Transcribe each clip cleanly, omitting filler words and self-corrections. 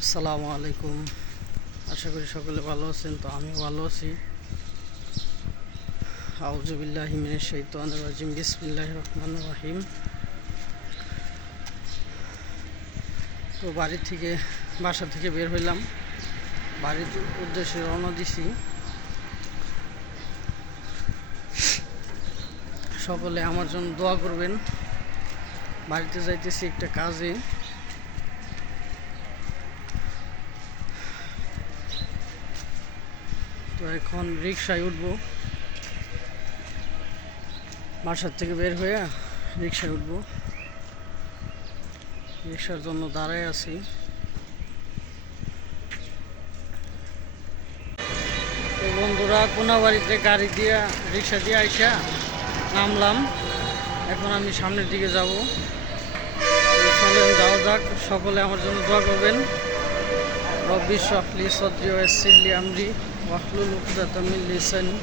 আসসালামু আলাইকুম। আশা করি সকলে ভালো আছেন। তো আমি ভালো আছি। আউযু বিল্লাহি মিনাশ শাইতানির রাজিম। বিসমিল্লাহির রহমানির রহিম। তো বাসা থেকে বের হইলাম, বাড়ির উদ্দেশ্যে রওনা দিছি। সকলে আমার জন্য দোয়া করবেন। বাড়িতে যাইতেছি একটা কাজে। তো এখন রিকশায় উঠবো। বাসার থেকে বের হয়ে রিকশায় উঠবো। রিকশার জন্য দাঁড়ায় আছি। তো বন্ধুরা, কোনাবাড়িতে গাড়ি দিয়ে রিকশা দিয়ে আইসা নামলাম। এখন আমি সামনের দিকে যাব। চলেন যাওয়া যাক। সকলে আমার জন্য দোয়া করবেন। রব্বি ইশরাহ লি সাদরি ওয়া ইয়াসসির লি আমরি ওয়াহলুল উকদাতাম মিন লিসানি।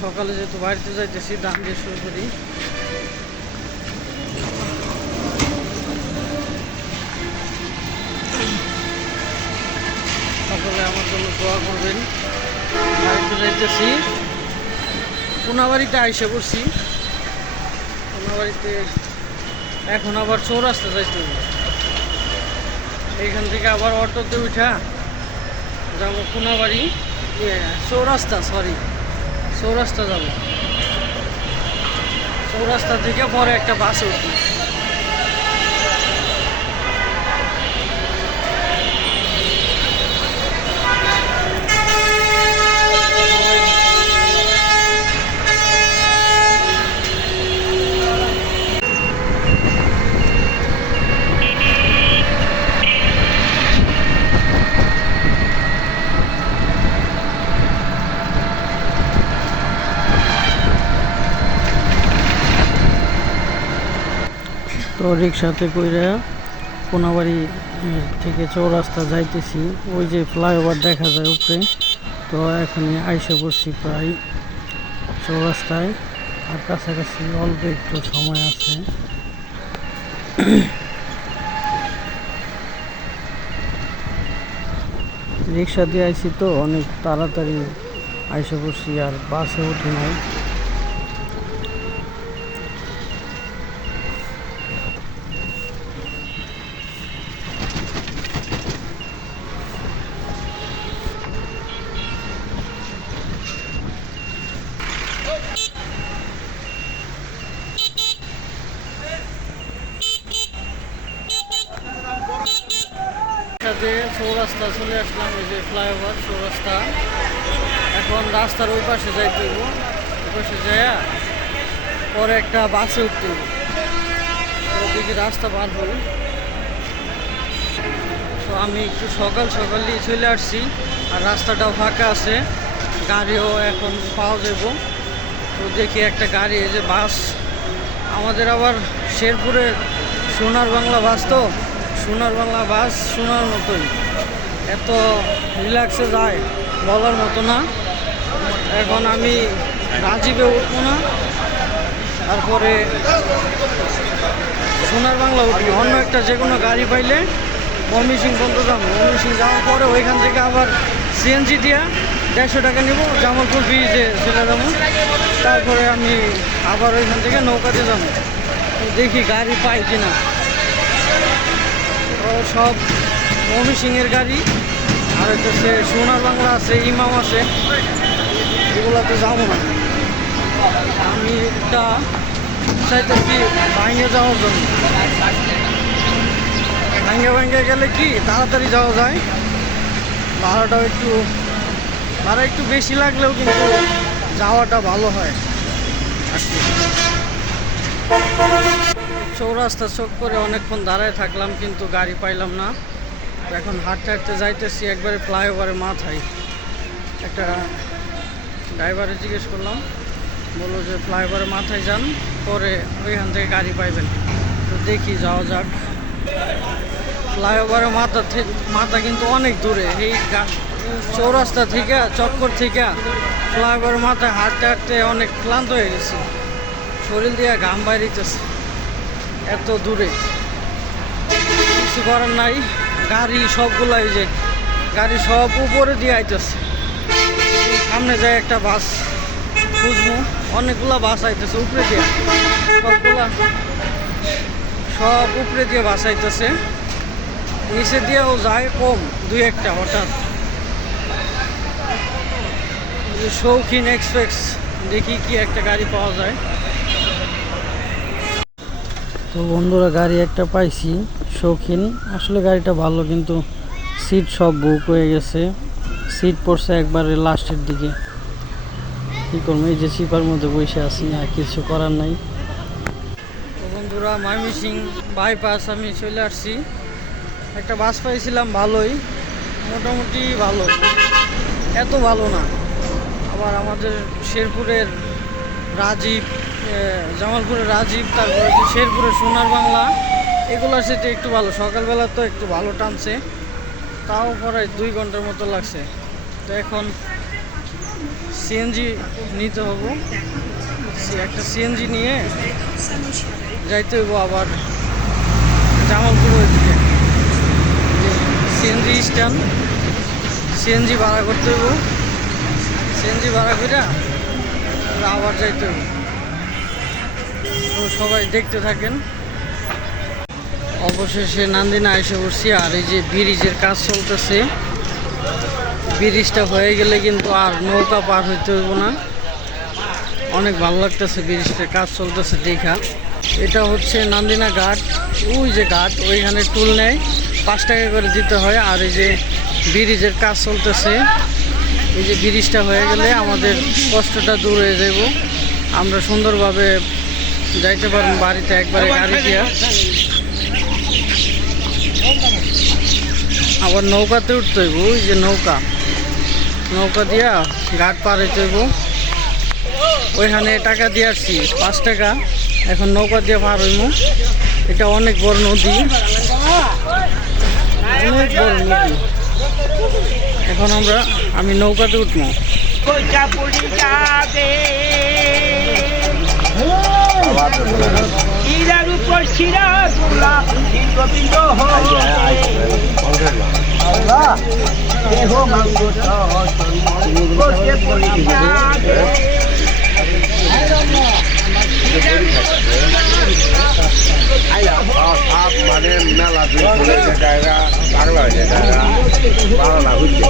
সকালে যেহেতু বাড়িতে যাইতেছি, দাম দিয়ে শুরু করি। সকলে আমার জন্য দোয়া করবেন। বাড়িতে যাইতেছি, কোনাবাড়িতে আইসা পড়ছি। কোনাবাড়িতে এখন আবার চৌরাস্তা যাইতে হবে। এইখান থেকে আবার অটোতে উঠা যাবো কোনাবাড়ি, চৌরাস্তা যাবো। চৌরাস্তা থেকে পরে একটা বাসে উঠবো। তো রিক্সাতে কইরা কোনাবাড়ি থেকে চৌরাস্তা যাইতেছি। ওই যে ফ্লাইওভার দেখা যায় উপরে। তো এখানে আইসা পড়ছি প্রায় চৌরাস্তায়। আর কাছাকাছি অল্প একটু সময় আছে। রিক্সা দিয়ে আইছি তো অনেক তাড়াতাড়ি আইসা পড়ছি, আর বাসে উঠি নাই। চৌরাস্তা চলে আসলাম। এই যে ফ্লাইওভার চৌরাস্তা। এখন রাস্তার ওই পাশে যাইতে হইব। ওই পাশে যাইয়া পরে একটা বাসে উঠতে হইব। ওদিকে রাস্তা পার হই। তো আমি একটু সকালই চলে আসছি, আর রাস্তাটাও ফাঁকা আছে, গাড়িও এখন পাওয়া যাব। তো দেখি একটা গাড়ি, এই যে বাস আমাদের, আবার শেরপুরের সোনার বাংলা বাস। তো সোনার বাংলা বাস শোনার মতোই, এত রিল্যাক্সে যায় বলার মতো না। এখন আমি রাজীবে উঠবো না, তারপরে সোনার বাংলা উঠবি। অন্য একটা যে কোনো গাড়ি পাইলে ময়মনসিং পর্যন্ত যাবো। ময়মনসিং যাওয়ার পরে ওইখান থেকে আবার সিএনজি দিয়া 150 টাকা নেব, জামালপুর ব্রিজে চলে যাবো। তারপরে আমি আবার ওইখান থেকে নৌকাতে যাবো। দেখি গাড়ি পাই কিনা। সব ময়মনসিংহের গাড়ি, আর হচ্ছে সোনার বাংলা আছে, ইমাম আছে, এগুলোতে যাবো না। আমি একটা চাইতেছি ভাঙে যাওয়ার জন্য। ভাঙে গেলে কি তাড়াতাড়ি যাওয়া যায়। ভাড়া একটু বেশি লাগলেও কিন্তু যাওয়াটা ভালো হয়। চৌরাস্তা চোখ করে অনেকক্ষণ দাঁড়ায় থাকলাম, কিন্তু গাড়ি পাইলাম না। এখন হাঁটতে যাইতেছি একবারে ফ্লাইওভারের মাথায়। একটা ড্রাইভারে জিজ্ঞেস করলাম, বললো যে ফ্লাইওভারের মাথায় যান, পরে ওইখান থেকে গাড়ি পাইবেন। তো দেখি যাওয়া যাক। ফ্লাইওভারের মাথা কিন্তু অনেক দূরে। এই চৌরাস্তা থেকে, চক্কর থেকে ফ্লাইওভারের মাথায় হাঁটতে অনেক ক্লান্ত হয়ে গেছি। শরীর দিয়ে ঘাম বাইরেছে, এত দূরে। কিছু করার নাই, গাড়ি সবগুলো, এই যে গাড়ি সব উপরে দিয়ে আইতেছে। সামনে যায় একটা বাস খুঁজবো, অনেকগুলা বাস আইতেছে উপরে দিয়ে, সব উপরে দিয়ে বাস আইতেছে। নিচে দিয়েও যায় কম, দুই একটা হঠাৎ। শৌখিন এক্সপ্রেস, দেখি কি একটা গাড়ি পাওয়া যায়। তো বন্ধুরা, গাড়ি একটা পাইছি শৌখিন। আসলে গাড়িটা ভালো, কিন্তু সিট সব বুক হয়ে গেছে। সিট পড়ছে একবারে লাস্টের দিকে। কী করবো, এই যে চিপার মধ্যে বসে আছি, আর কিছু করার নাই। তো বন্ধুরা, ময়মনসিংহ বাইপাস আমি চলে আসছি। একটা বাস পাইছিলাম ভালোই, মোটামুটি ভালো, এত ভালো না। আবার আমাদের শেরপুরের রাজীব, জামালপুরের রাজীব, তারপরে শেরপুরের সোনার বাংলা, এগুলোর সাথে একটু ভালো। সকালবেলা তো একটু ভালো টানছে, তাও প্রায় 2 ঘন্টার মতো লাগছে। তো এখন সিএনজি নিতে হবে, একটা সিএনজি নিয়ে যাইতে হইব আবার জামালপুর ওইদিকে। সিএনজি স্ট্যান্ড, সিএনজি ভাড়া করতে হইব, সিএনজি ভাড়া করে আবার যাইতে হইব। তো সবাই দেখতে থাকেন। অবশেষে নান্দিনা এসে পড়ছি। আর এই যে ব্রিজের কাজ চলতেছে, ব্রিজটা হয়ে গেলে কিন্তু আর নৌকা পার হইতে হইব না। অনেক ভালো লাগতেছে, ব্রিজটার কাজ চলতেছে দেখা। এটা হচ্ছে নান্দিনা ঘাট, ওই যে ঘাট, ওইখানে টুল নেয়, 5 টাকা করে দিতে হয়। আর এই যে ব্রিজের কাজ চলতেছে, এই যে ব্রিজটা হয়ে গেলে আমাদের কষ্টটা দূর হয়ে যাব, আমরা সুন্দরভাবে যাইতে পারবো বাড়িতে একবারে গাড়ি দিয়া। আবার নৌকাতে উঠতে হইব, ওই যে নৌকা দিয়া ঘাট পার হইতে হইব। ওইখানে টাকা দিয়ে আসছি 5 টাকা, এখন নৌকা দিয়ে পার হইব। এটা অনেক বড় নদী, অনেক বড় নদী। এখন আমি নৌকাতে উঠবো। মানে মেলা জায়গা পাগলা হয়েছে, জায়গা ভালো না বুঝছে।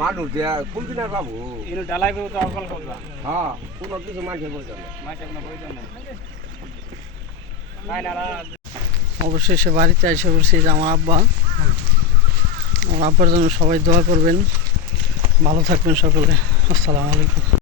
মানুষ কোন দিন আর পাবো, ডালাই হ্যাঁ, কোনো কিছু মানুষের প্রয়োজন অবশেষে বাড়িতে এসে বলছি যে আমার আব্বার জন্য সবাই দোয়া করবেন। ভালো থাকবেন সকলে। আসসালামু আলাইকুম।